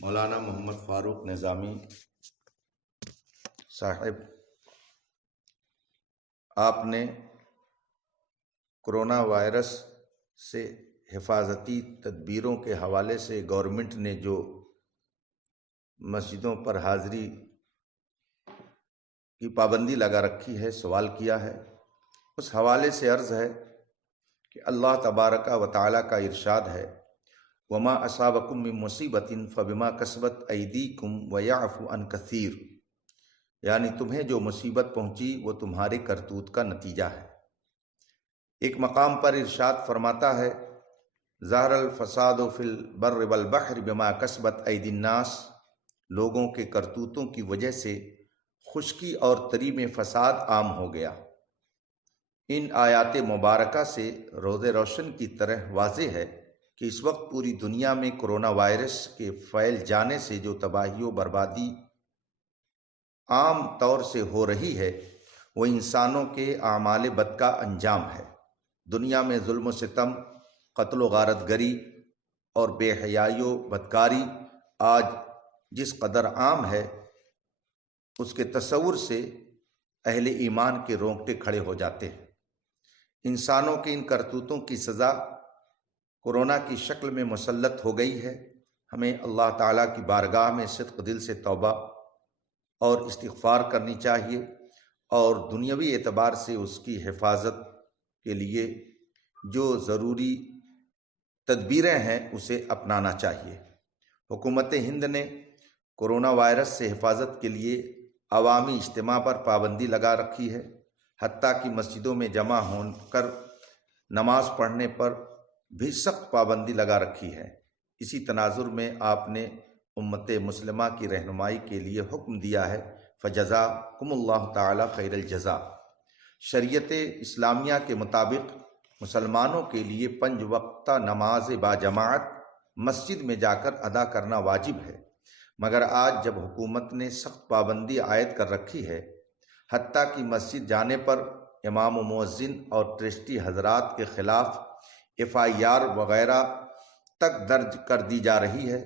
مولانا محمد فاروق نظامی صاحب، آپ نے کرونا وائرس سے حفاظتی تدبیروں کے حوالے سے گورنمنٹ نے جو مسجدوں پر حاضری کی پابندی لگا رکھی ہے، سوال کیا ہے، اس حوالے سے عرض ہے کہ اللہ تبارک و تعالیٰ کا ارشاد ہے، وما اصابکم من مصیبت فبما کسبت ایدیکم ویعفو عن کثیر، یعنی تمہیں جو مصیبت پہنچی وہ تمہارے کرتوت کا نتیجہ ہے۔ ایک مقام پر ارشاد فرماتا ہے، ظہر الفساد فی البر والبحر بما کسبت ایدی الناس، لوگوں کے کرتوتوں کی وجہ سے خشکی اور تری میں فساد عام ہو گیا۔ ان آیات مبارکہ سے روز روشن کی طرح واضح ہے کہ اس وقت پوری دنیا میں کرونا وائرس کے پھیل جانے سے جو تباہی و بربادی عام طور سے ہو رہی ہے، وہ انسانوں کے اعمال بد کا انجام ہے۔ دنیا میں ظلم و ستم، قتل و غارت گری اور بے حیائی و بدکاری آج جس قدر عام ہے، اس کے تصور سے اہل ایمان کے رونگٹے کھڑے ہو جاتے ہیں۔ انسانوں کے ان کرتوتوں کی سزا کورونا کی شکل میں مسلط ہو گئی ہے۔ ہمیں اللہ تعالیٰ کی بارگاہ میں صدق دل سے توبہ اور استغفار کرنی چاہیے، اور دنیاوی اعتبار سے اس کی حفاظت کے لیے جو ضروری تدبیریں ہیں اسے اپنانا چاہیے۔ حکومت ہند نے کرونا وائرس سے حفاظت کے لیے عوامی اجتماع پر پابندی لگا رکھی ہے، حتیٰ کہ مسجدوں میں جمع ہو کر نماز پڑھنے پر بھی سخت پابندی لگا رکھی ہے۔ اسی تناظر میں آپ نے امت مسلمہ کی رہنمائی کے لیے حکم دیا ہے، فجزاکم اللہ تعالی خیر الجزا۔ شریعت اسلامیہ کے مطابق مسلمانوں کے لیے 5 وقتہ نماز باجماعت مسجد میں جا کر ادا کرنا واجب ہے، مگر آج جب حکومت نے سخت پابندی عائد کر رکھی ہے، حتیٰ کہ مسجد جانے پر امام و مؤذن اور ٹرسٹی حضرات کے خلاف FIR وغیرہ تک درج کر دی جا رہی ہے،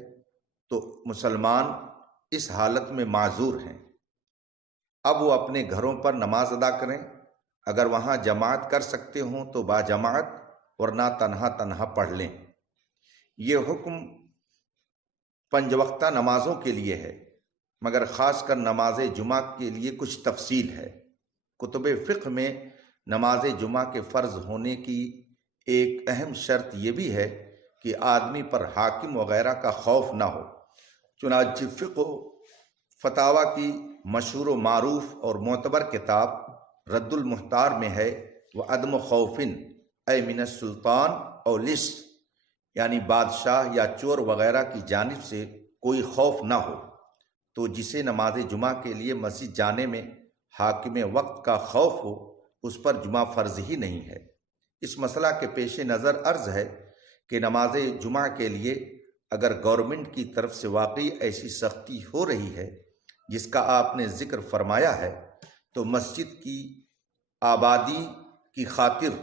تو مسلمان اس حالت میں معذور ہیں۔ اب وہ اپنے گھروں پر نماز ادا کریں، اگر وہاں جماعت کر سکتے ہوں تو باجماعت، ورنہ تنہا تنہا پڑھ لیں۔ یہ حکم 5 وقتہ نمازوں کے لیے ہے، مگر خاص کر نماز جمعہ کے لیے کچھ تفصیل ہے۔ کتب فقہ میں نماز جمعہ کے فرض ہونے کی ایک اہم شرط یہ بھی ہے کہ آدمی پر حاکم وغیرہ کا خوف نہ ہو۔ چنانچہ فقہ و فتاویٰ کی مشہور و معروف اور معتبر کتاب رد المحتار میں ہے، وعدم خوف اے من السلطان او لص، یعنی بادشاہ یا چور وغیرہ کی جانب سے کوئی خوف نہ ہو، تو جسے نماز جمعہ کے لیے مسجد جانے میں حاکم وقت کا خوف ہو، اس پر جمعہ فرض ہی نہیں ہے۔ اس مسئلہ کے پیش نظر عرض ہے کہ نماز جمعہ کے لیے اگر گورنمنٹ کی طرف سے واقعی ایسی سختی ہو رہی ہے جس کا آپ نے ذکر فرمایا ہے، تو مسجد کی آبادی کی خاطر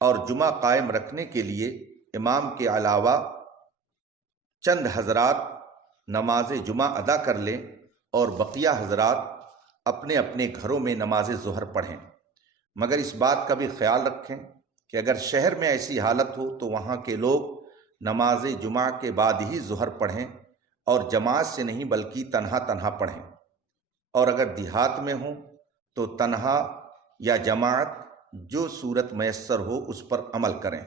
اور جمعہ قائم رکھنے کے لیے امام کے علاوہ چند حضرات نماز جمعہ ادا کر لیں اور بقیہ حضرات اپنے اپنے گھروں میں نماز ظہر پڑھیں۔ مگر اس بات کا بھی خیال رکھیں کہ اگر شہر میں ایسی حالت ہو تو وہاں کے لوگ نماز جمعہ کے بعد ہی ظہر پڑھیں، اور جماعت سے نہیں بلکہ تنہا تنہا پڑھیں، اور اگر دیہات میں ہوں تو تنہا یا جماعت، جو صورت میسر ہو اس پر عمل کریں۔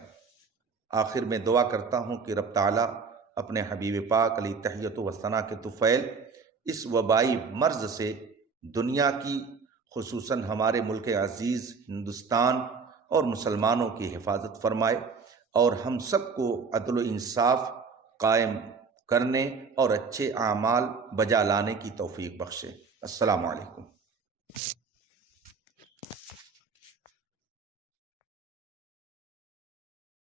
آخر میں دعا کرتا ہوں کہ رب تعالیٰ اپنے حبیب پاک علیہ تحیت و ثنا کے طفیل اس وبائی مرض سے دنیا کی، خصوصاً ہمارے ملک عزیز ہندوستان اور مسلمانوں کی حفاظت فرمائے، اور ہم سب کو عدل و انصاف قائم کرنے اور اچھے اعمال بجا لانے کی توفیق بخشے۔ السلام علیکم۔